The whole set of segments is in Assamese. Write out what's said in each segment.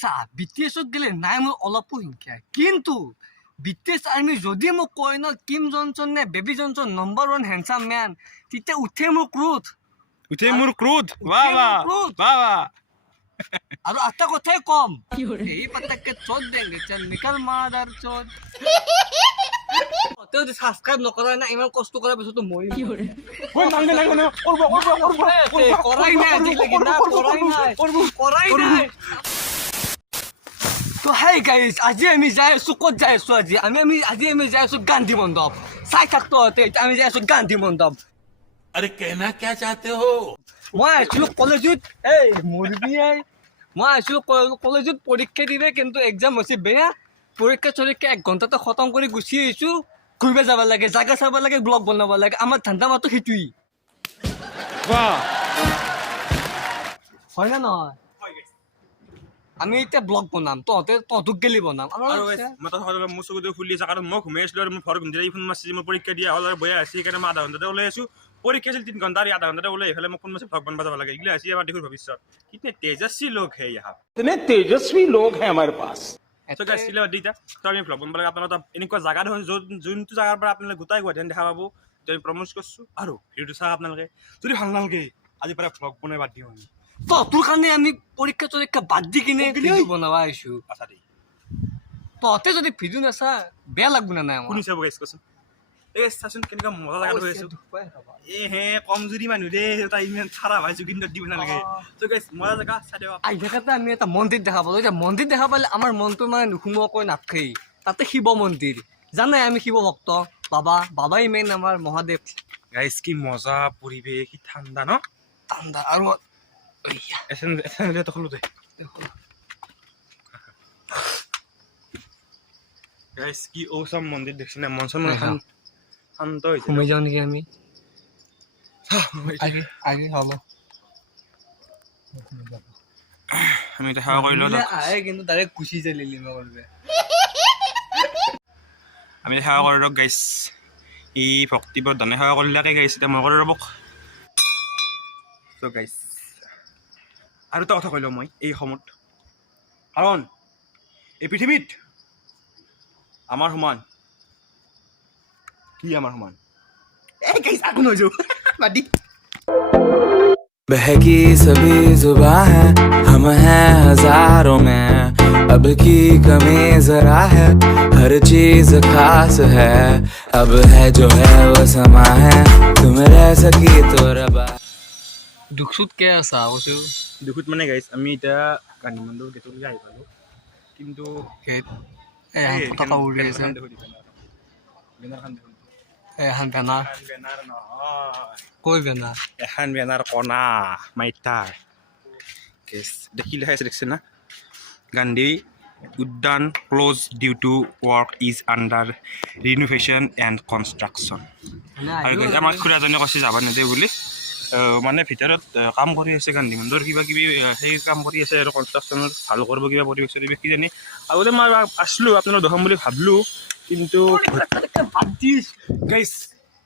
চা BTSত গেলে নাই মোৰ অলপো হিংসা কিন্তু BTS আৰ্মি যদি মোক কয় ন কিম জনচন নে baby Johnson number 1 handsome man তেতিয়া উঠে মোৰ ক্ৰোধ বাহ বাহ আৰু একটা কথাই কম এই পটকে চোদ দেंगे চল নিকল মাদাৰ চোদ তো সাবস্ক্ৰাইব নকৰা না ইমান কষ্ট কৰাৰ পিছতো মৰি ওই নাংগে কৰাই নাই আজিলৈকে না কৰাই নাই তো হাই গাইস আজি আমি যাই আছো ক'ত যাই আছো আজি আমি যাই আছো গান্ধী মণ্ডপ চাই থাকতো আমি যাই আছো গান্ধী মণ্ডপ अरे कहना क्या चाहते हो মই আছিলো কলেজত মই আছিলো কলেজত পৰীক্ষা দিলে কিন্তু এক্সাম হৈছে বেয়া পৰীক্ষা 1 ঘণ্টাতে খতম কৰি গুচি আহিছো ঘুৰিব যাব লাগে জাগা চাব লাগে ব্লগ বনাব লাগে আমাৰ ধান্দা মাতো হিতুই বাহ হয় না নহয় আমি এতিয়া ব্লগ বনাম তহঁতক গেলি বনাম আৰু মই তো হলো মোৰ চকুতে ফুলি আছে কাৰণ মই ঘুমাই আছিলো আৰু মোৰ ঘৰ ঘুমদি ফোন মাৰছি মোৰ পৰীক্ষা দিয়া হ'ল আৰু বয়া আছে কাৰণে মই আধা ঘণ্টাতে ওলাই আছো পৰীক্ষা আছিল 3 ঘণ্টা আৰু আধা ঘণ্টাতে ওলাই আহিলে মই ফোন মাৰছি ব্লগ বনাব যাব লাগে ইগলা আছে আমাৰ দেখুৰ ভৱিষ্যত কিতনে তেজস্वी लोग है यहाँ इतने तेजस्वी लोग हैं हमारे पास তো গাইস সিলে দিতা তো আমি ব্লগ বনাব লাগে আপোনালোক এনেকুৱা জাগা দেখোন যোনটো জাগাৰ পৰা আপোনালোকে গোটাই গুৱাহাটী দেখা পাব মই প্ৰমোট কৰিছো আৰু ভিডিওটো চাওক আপোনালোকে যদি ভাল নালাগে আজি পৰা ব্লগ বনাই বাদ দিওঁ আমি তোৰ কাৰণে আমি পৰীক্ষা বাদ দি কিনে ভিডিও বনাব আহিছো আচ্ছা দেই তহঁতে যদি ভিডিও নাচা বেয়া লাগব না নাই কোন হিচাপ গাইছ কচোন এই চাচোন কেনেকুৱা মজা জাগা হৈ আছে এ হে কমজুৰি মানুহ দে এটা ইমান খাৰাপ হয় জুগিন্দৰ দিব নালাগে তো গাইছ মজা জাগা চাই দিও আই দেখাতে আমি এটা মন্দিৰ দেখা পালো এতিয়া মন্দিৰ দেখা পালে আমাৰ মনটো মানে নুসুমোৱাকৈ নাথাকেই তাতে শিৱ মন্দিৰ জানাই আমি শিৱ ভক্ত বাবাই মেইন আমাৰ মহাদেৱ গাইছ কি মজা পৰিৱেশ কি ঠাণ্ডা ন ঠাণ্ডা আৰু এসেন তো খলো দে গাইস কি অসম মন্দিৰ দেখছ না মনসন শান্ত হৈছে ঘুমাই যাও নেকি আমি আগে হলো আমি দেখা কৰিলো আহে কিন্তু ডাইৰেক্ট গুচি যায় লিলিমা কৰবে আমি দেখা কৰিলো গাইস ই ভক্তি বৰ্ধনে সেৱা কৰিলাকে গাইস এটা মই কৰি ৰবক সো গাইস আৰু এটা কথা কইলো মই এই সময়ত কাৰণ এই পৃথিৱীত আমাৰ সমান কি আমাৰ সমান এই গাইস আকো নয় যাও বাদি बहकी सभी जुबां है हम हैं हजारों में अब की कमी जरा है हर चीज खास है अब है जो है वो समा है तुम रह सकी तो रबा দুখুত কে আছা কৈছো দুখুত মানে গাইস আমি এটা গান্ধী মণ্ডপ গেটত যাই পালো কিন্তু গেট পতাকা উৰি আছে এখন বেনাৰ কৈ বেনাৰ এখন বেনাৰ কণা মাইটাৰ কেছ দেখিলে আছে দেখছে না Gandhi Udyan close due to work is under renovation and construction আৰু আমাৰ খুৰাজনে কৈছে যাব নিদে বুলি মানে ভিতৰত কাম কৰি আছে গান্ধী মণ্ডপৰ কিবা কিবি সেই কাম কৰি আছে আৰু কনষ্ট্ৰাকশ্যনৰ ভাল কৰিব কিবা পৰিৱেশ চৰিৱেশ কি জানি আগতে মই আছিলোঁ আপোনালোক দেখাম বুলি ভাবিলোঁ কিন্তু গাইছ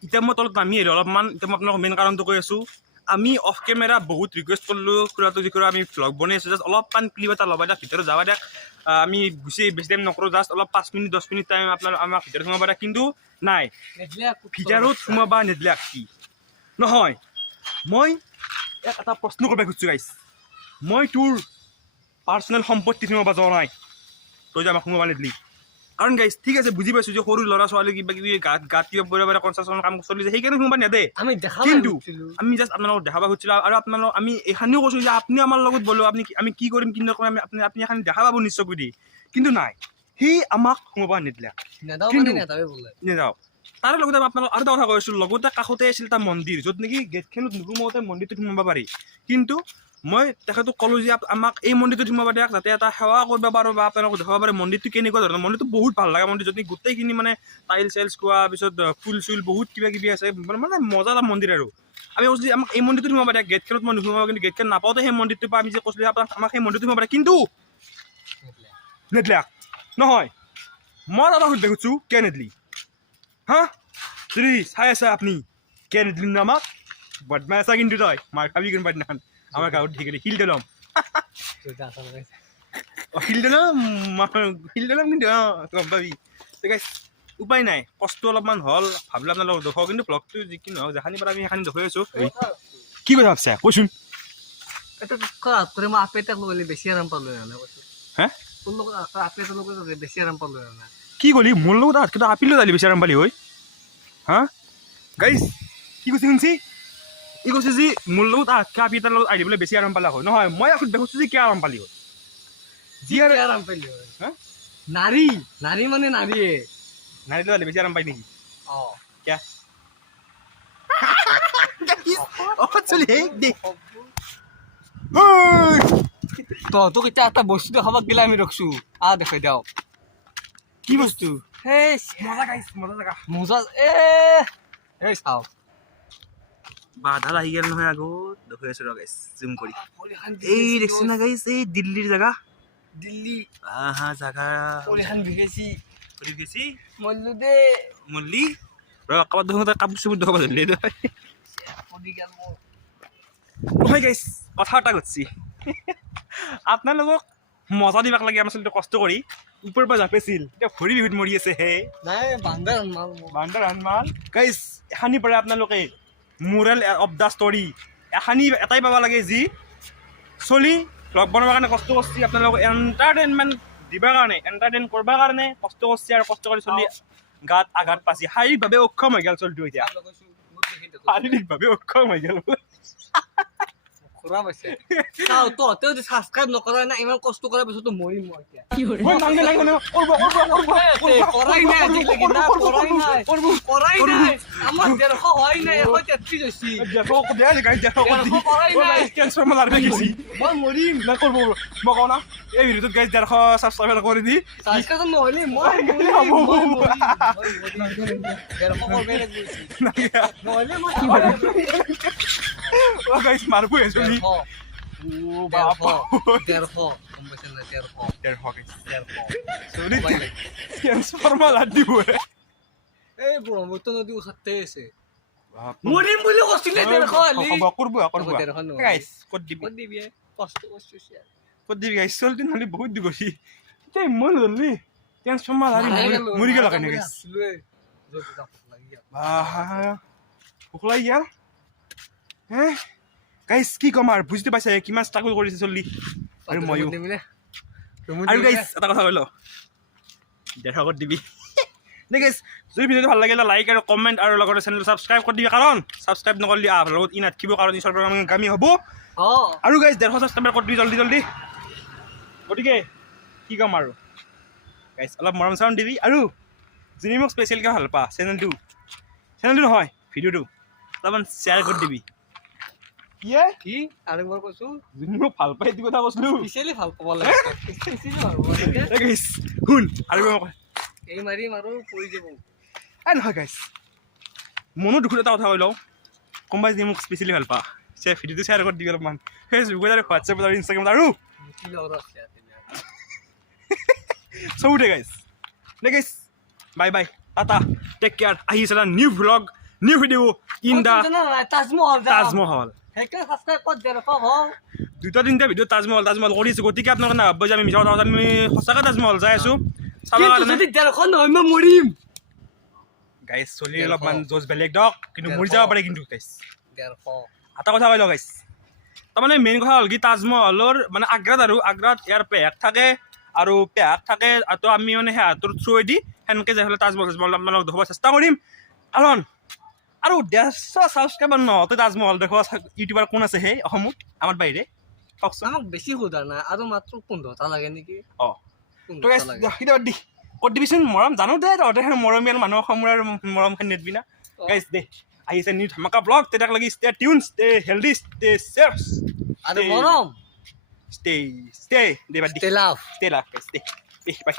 এতিয়া মই তলত নামি আহিলোঁ অলপমান এতিয়া মই আপোনালোকক মেইন কাৰণটো কৈ আছোঁ আমি অফ কেমেৰা বহুত ৰিকুৱেষ্ট কৰিলোঁ খুৰাটো যি খুৰা আমি ভ্লগ বনাই আছোঁ জাষ্ট অলপমান ক্লিপ এটা ল'বা দিয়ক ভিতৰত যাবা দিয়ক আমি বেছি টাইম নকৰোঁ জাষ্ট অলপ 5 মিনিট 10 মিনিট টাইম আপোনাৰ আমাক ভিতৰত সোমাবা দিয়ক কিন্তু নাই ভিতৰত সোমাবা নিদিলে কি নহয় মই এটা প্ৰশ্ন কৰিব খুজিছোঁ গাইছ মই তোৰ পাৰ্চনেল সম্পত্তি সোমাব যোৱা নাই তই যে আমাক সোমাব নিদিলি কাৰণ গাইছ ঠিক আছে বুজি পাইছোঁ যে সৰু ল'ৰা ছোৱালী কিবা কিবি গাত কিবা পৰিব পাৰে কনষ্ট্ৰাকশ্যনৰ কাম চলি যায় সেইকাৰণে সোমাব নেদে কিন্তু আমি জাষ্ট আপোনালোকক দেখাব খুজিছিলোঁ আৰু আপোনালোক আমি এইখানিও কৈছোঁ যে আপুনি আমাৰ লগত বলো আমি কি কৰিম কি নকৰিম আপুনি এখন দেখা পাব নিশ্চয় কৰি কিন্তু নাই সি আমাক সোমাব নিদিলে নেযাওঁ তাৰে লগতে আপোনালোক আৰু এটা কথা কৈ আছোঁ লগতে কাষতে আছিল এটা মন্দিৰ য'ত নেকি গেটখনত নোসোমাওঁতে মন্দিৰটোত সোমাব পাৰি কিন্তু মই তেখেতক ক'লোঁ যে আমাক এই মন্দিৰটোত সোমাব দিয়ক যাতে এটা সেৱা কৰিব পাৰোঁ বা আপোনালোকক দেখাব পাৰে মন্দিৰটো কেনেকুৱা ধৰণৰ মন্দিৰটো বহুত ভাল লাগে মন্দিৰ য'ত নেকি গোটেইখিনি মানে টাইল চাইলছ কোৱা পিছত ফুল চুল বহুত কিবা কিবি আছে মানে মজা এটা মন্দিৰ আৰু আমি কৈছোঁ যে আমাক এই মন্দিৰটোত সোমাব দিয়ক গেটখনত মই নোসোমাব কিন্তু গেটখন নাপাওঁতে সেই মন্দিৰটোৰ পৰা আমি যে কৈছিলোঁ আমাক সেই মন্দিৰটো সোমাব পাৰে কিন্তু নেদিলে নহয় মই এটা সুধি দেখিছোঁ কিয় নেদিলি হা যদি চাই আছে আপুনি কিয় নেদিলি না আমাক বদমাই আছা কিন্তু তই মাৰ খাবি কিন্তু পাইদিনাখন আমাৰ গাঁৱত ঢেকীয়ালি শিলতে ল'ম শিলডালা কিন্তু গম পাবি গাইছ উপায় নাই কষ্ট অলপমান হ'ল ভাবিলে আপোনালোকক দেখুৱাওঁ কিন্তু ব্লগটো যি কি নহওক যেখানি পৰা আমি সেইখানি দেখুৱাই আছোঁ কি কথা ভাবছা কৈছোন এটা কৰাত কৰি মই আপে তাক লৈ বেছি আৰাম পালোঁ না কৈছোঁ হে তোৰ লগত আপে তোৰ লগত বেছি আৰাম পালোঁ না কি ক'লি মোৰ লগত কিন্তু আপিলো দালি বেছি আৰাম পালি হৈ হা গাইছ কি কৈছে শুনছি ই কৈছে যে মোৰ লগত আপি এটাৰ লগত আহি বোলে বেছি আৰাম পালা হয় নহয় মই আকৌ দেখোঁ যে কিয় আৰাম পালি হয় যি আৰাম পালি হয় হা নাৰী মানে নাৰীয়ে নাৰী দালি বেছি আৰাম পাই নেকি অঁ কিয়া চলি দে তোক এতিয়া এটা বস্তু দেখাবাক গেলে আমি ৰখছো দেখাই দিওঁ কি বস্তু সেই মজা গাইছ মজা জেগা মজা এই চাওঁ বাধা আহি গেল নহয় আগত দেখুৱাই আছোঁ ৰ গাইছ জুম কৰি এই দেখছি না গাইছ এই দিল্লীৰ জেগা দিল্লী আহা জাগা পৰিখান বিকেছি কৰি গেছি মল্লো দে মল্লি ৰ কাবাত দেখোন তই কাপোৰ চাপোৰ দেখাব ধৰিলি পৰি গেল মোৰ নহয় গাইছ কথা এটা ঘটছি আপোনালোকক মজা দিবাক লাগে আমাৰ চলিটো কষ্ট কৰি ওপৰৰ পৰা জাপেছিল এতিয়া ভৰি বিহুত মৰি আছে হে নাই বান্দাৰ মাল বান্দাৰ আনমাল গাইছ এখানি পাৰে আপোনালোকে মোৰেল অফ দ্য ষ্টৰী এখানি এটাই পাব লাগে যি চলি ব্লগ বনাবৰ কাৰণে কষ্ট কৰিছে আপোনালোকক এণ্টাৰটেইনমেণ্ট দিবৰ কাৰণে এণ্টাৰটেইন কৰিবৰ কাৰণে কষ্ট কৰিছে আৰু কষ্ট কৰি চলি গাত আঘাত পাইছে শাৰীৰিকভাৱে অক্ষম হৈ গ'ল চলিটো এতিয়া শাৰীৰিকভাৱে অক্ষম হৈ গ'ল খুৰা পাইছে চাওঁ তহঁতেও যে ছাবস্ক্ৰাইব নকৰা না ইমান কষ্ট কৰাৰ পিছতো মৰিম মই এতিয়া কৰাই নাই আজিলৈকে না কৰাই নাই আমাৰ 150 হোৱাই নাই 133 হৈছে 150 কৰাই নাই মই মৰিম মই কওঁ না এই ভিডিঅ'টোত গাইজ 150 ছাবস্ক্ৰাইবাৰ কৰি দি ছাবস্ক্ৰাইব নহ'লে মই মৰিম 150 কৰবে নহ'লে মই গাইজ মাৰবো এজনী 150 গম পাইছে না 150 চলি ট্ৰেন্সফৰ্মাৰ লাদ দিব এই ব্ৰহ্মপুত্ৰ নদী ওচৰতে আছে মৰিম বুলি কৈছিলে 150 কৰিব গাইজ ক'ত দিবি ক'ত দিবি কষ্ট কৰিছো ক'ত দিবি গাইজ চলতি নহ'লে বহুত দিব সি এতিয়া ইমান জল্দি ট্ৰেন্সফৰ্মাৰ লাদি মৰি গ'ল কাৰণে গাইজ ভোক লাগি গ'ল হে গাইজ কি ক'ম আৰু বুজিতে পাইছে কিমান ষ্ট্ৰাগল কৰিছে চলি আৰু ময়ো আৰু গাইজ এটা কথা কৈ ল 150 কৰি দিবি নে গাইজ যদি ভিডিঅ'টো ভাল লাগিলে লাইক আৰু কমেণ্ট আৰু লগতে চেনেলটো ছাবস্ক্ৰাইব কৰি দিবি কাৰণ ছাবস্ক্ৰাইব নকৰিলে লগত ই নাথাকিব কাৰণ ঈশ্বৰৰ পৰা গামী হ'ব আৰু গাইজ 150 ছাবস্ক্ৰাইবাৰ কৰি দিবি জল্দি গতিকে কি ক'ম আৰু গাইজ অলপ মৰম চৰম দিবি আৰু যোনে মোক স্পেচিয়েলকৈ ভাল পা চেনেলটো নহয় ভিডিঅ'টো অলপমান শ্বেয়াৰ কৰি দিবি কি আৰু মই কৈছো যোনে মোক ভাল পাই এইটো কথা কৈছিলোঁ স্পেচিয়েলি ভাল পাব লাগে স্পেচিয়েলি ভাল পাব লাগে গাইজ শুন আৰু এই মাৰিম আৰু পৰি যাব নহয় গাইজ মনো দুখত এটা কথা কৈ লওঁ কোনোবাই যদি মোক স্পেচিয়েলি ভাল পা ভিডিঅ'টো শ্বেয়াৰ কৰি দিবি অলপমান ফেচবুকত আৰু হোৱাটছএপত আৰু ইনষ্টাগ্ৰামত আৰু চবতে গাইজ নে guys bye tata take care আহিছে এটা new vlog new video' in the Taj Mahal সেইকাৰণে ছাবস্ক্ৰাইব কৰি 150 হ'ল 2-3টা ভিডিঅ' তাজমহল কৰিছোঁ গতিকে আপোনালোকে নাভাবিব যে আমি মিছা কথা আমি সঁচাকৈ তাজমহল যাই আছোঁ চাবৰ কাৰণে যদি 150 নহয় মই মৰিম গাইজ চলি অলপমান জজ বেলেগ দক কিন্তু মৰি যাব পাৰে কিন্তু গাইজ 150 এটা কথা কৈ লওঁ গাইজ তাৰমানে মেইন কথা হ'ল কি তাজমহলৰ মানে আগ্ৰাত ইয়াৰ পেহাক থাকে আৰু পেহাক থাকে তো আমি মানে সিহঁতৰ থ্ৰুৱেদি সেনেকৈ যাই হ'লে তাজমহল আপোনালোকক দেখুৱাব চেষ্টা কৰিম কাৰণ আৰু 150 ছাবস্ক্ৰাইবাৰ নহওঁতে তাজমহল দেখুওৱা ইউটিউবাৰ কোন আছে সেই অসমত আমাৰ বাহিৰে কওকচোন আমাক বেছি সোধা নাই আৰু মাত্ৰ 15টা লাগে নেকি তো গাইজ দি ক'ত দিবিচোন মৰম জানো দে তহঁতে মৰমীয়াল মানুহক সমুৰাৰ মৰমখিনি নেদবি না গাইজ দে আহিছে নিউ ধামাকা ব্লগ তেতিয়াক লাগি stay tune stay healthy stay safe আৰু মৰম ষ্টে দে বাদ দি stay love stay love guys দে বাই